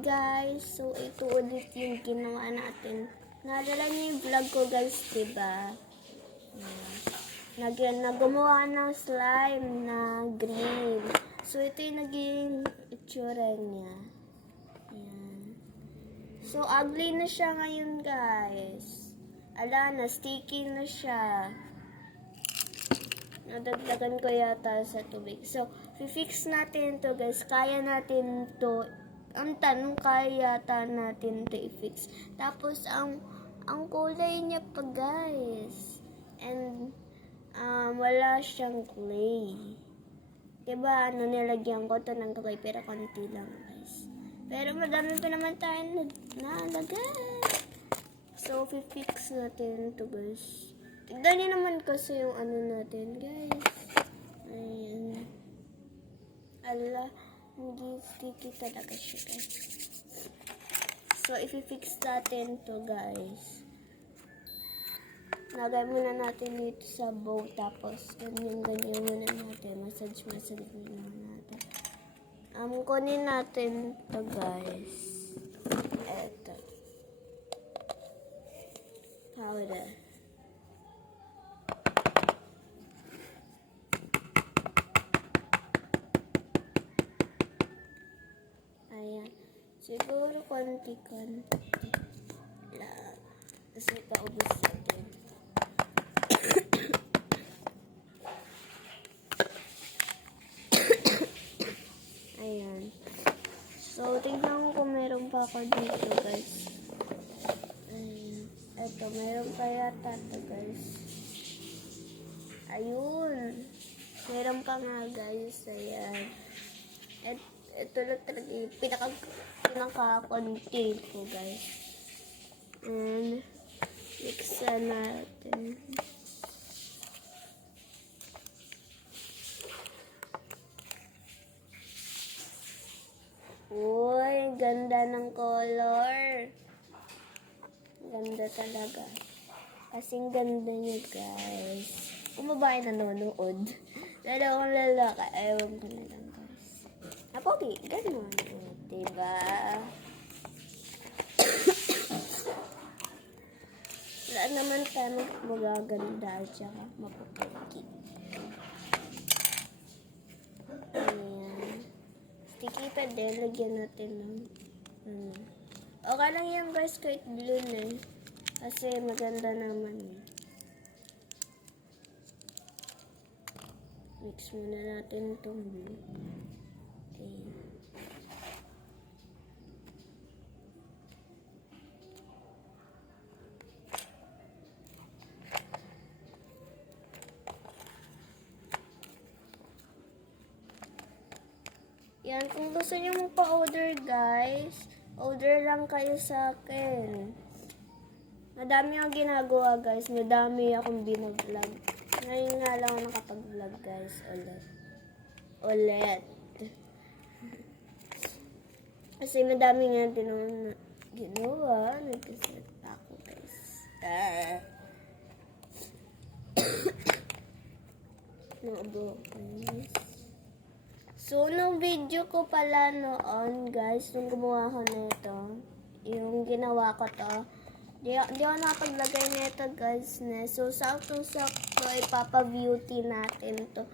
guys, so ito ulit yung ginawa natin. Naalala niyo yung vlog ko guys, diba? Nagawa ng slime na green. So ito yung naging itsura niya. Ayan. So ugly na siya ngayon guys. Ala na, sticky na siya. Nadagdagan ko yata sa tubig. So, fix natin to guys. Kaya natin to. Ang tanong, kaya yata natin to i-fix. Tapos, ang kulay niya pa guys. And, wala siyang clay. Diba, nilagyan ko to ng clay, pero konti lang guys. Pero madami pa naman tayo nalagay. So, fix natin to guys. Tignan niyo naman kasi yung ano natin, guys. Ayan. Ala, hindi sticky talaga siya, guys. So, i-fix natin to, guys. Lagay muna natin dito sa bowl, tapos ganyan muna natin. Massage muna natin. Kunin natin to, guys. Eto. Powder. Ayan. Siguro konti-konti lang. Kasi paubos natin. Ayan. So, tingnan ko kung meron pa ako dito, guys. Ayan. Eto, meron pa yata to, guys. Ayun. Meron pa nga, guys. Ayan. Ito lang talaga yung pinaka-konti ko, guys. And, mixan natin. Uy, ganda ng color. Ganda talaga. Kasing ganda niya, guys. Kung babae nanonood. Lalo kung lalaki, ewan ko na lang. Pogi, ganun. Diba? Wala naman tayo magaganda at saka mapupogi. Ayan. Sticky pa din. Lagyan natin ng okay lang yan guys kahit blue na. Kasi maganda naman eh. Mix muna natin itong blue. Yan, kung gusto niyo magpa-order guys, order lang kayo sa akin. Madami akong ginagawa guys, madami akong binablog. Ngayon nga lang ako nakapag-vlog guys, ulit. Kasi madami nga ginawa. Nagkasalit ako guys. So, nung video ko pala noon guys, nung gumawa ko nito, yung ginawa ko to, di ako napaglagay nito guys. So, sakto-sakto, ipapa-beauty natin to.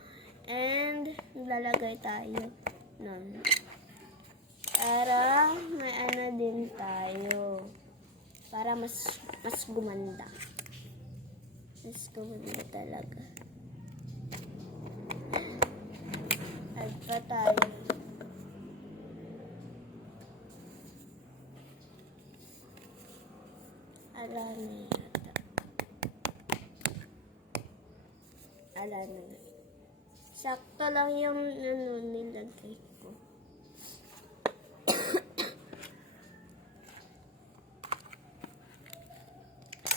And, lalagay tayo nun. Para may ano din tayo. Para mas gumanda. Mas gumanda talaga. Add pa tayo. Ala na yata. Ala na. Sakto lang yung nilagay ko.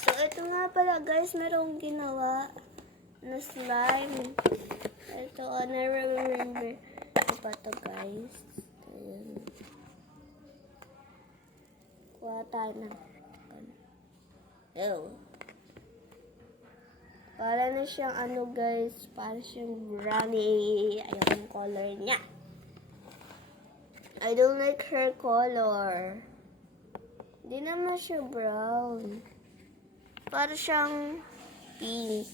So, ito nga pala guys, merong ginawa na slime. Ito, na-remember. Ito pa to guys. Ayan. Kuha tayo na. Ew. Para na siyang ano guys, para siyang brownie. Ayaw yung color niya. I don't like her color. Di naman siya brown. Para siyang pink.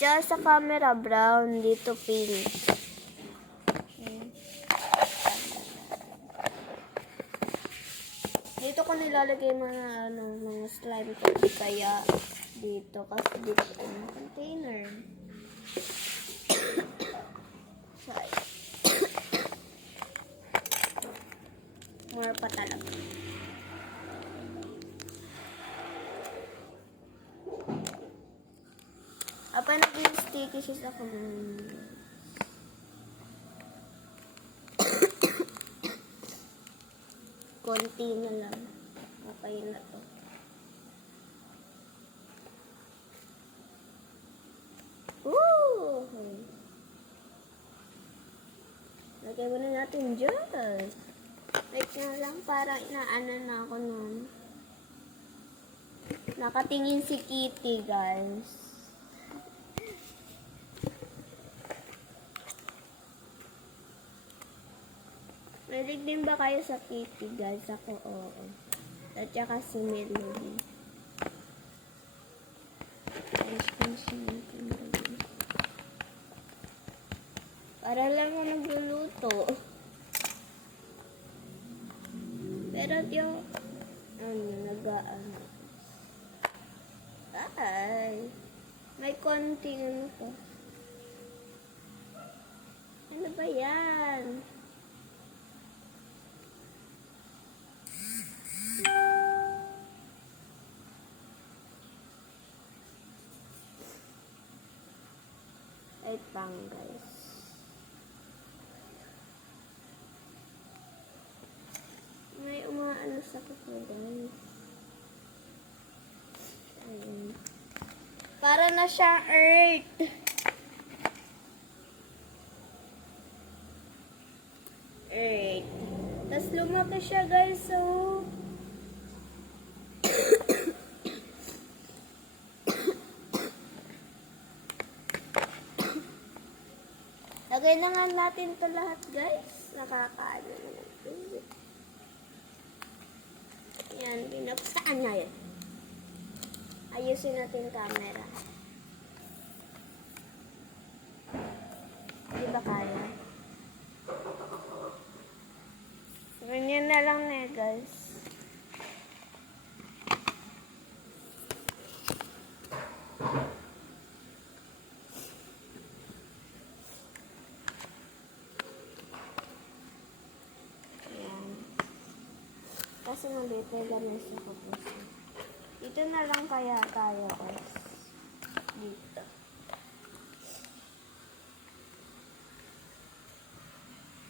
Diyan sa camera brown, dito pink. Dito ko nilalagay mga mga slime ko. Kaya dito kasi dito yung container. More pa talaga. Apa naging sticky siya sa konti na lang. Okay na to. Ooh! Lagay mo na natin dyan. Wait na lang para inaano na ako nun. Nakatingin si Kitty, guys. Malig din ba kayo sa Kitty, guys? Ako, oo. At saka si Melody. Para lang ako nagluluto. Pero yung nag-aano. Ay, may konting ano ko. Ano ba yan? Wait lang, guys. May umaano sa kuko, guys. Ayun. Para na siyang earth. Earth. Tapos lumaki siya, guys, so... Lagay na nga natin ito lahat, guys. Nakakaano na natin. Yan, binuksan niya yun. Ayusin natin camera. Di ba kaya? Ganyan na lang na, guys. Kasi nandito ganun sa kapos. Dito na lang kaya tayo, guys. Dito.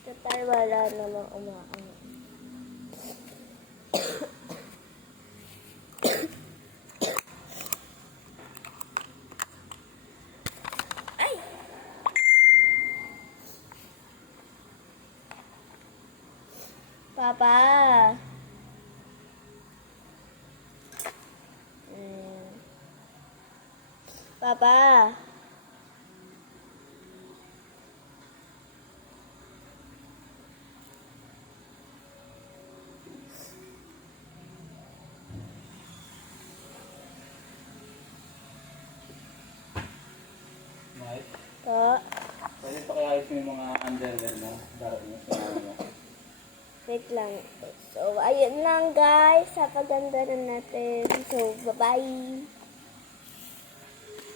Total, wala namang umaano. Ay! Papa! Papa. Mike, Po. pwede pa kaya ayos mo yung mga underwear mo? Darat mo sa mo. Wait lang. So, ayun lang, guys. Sa paganda na natin. So, bye-bye.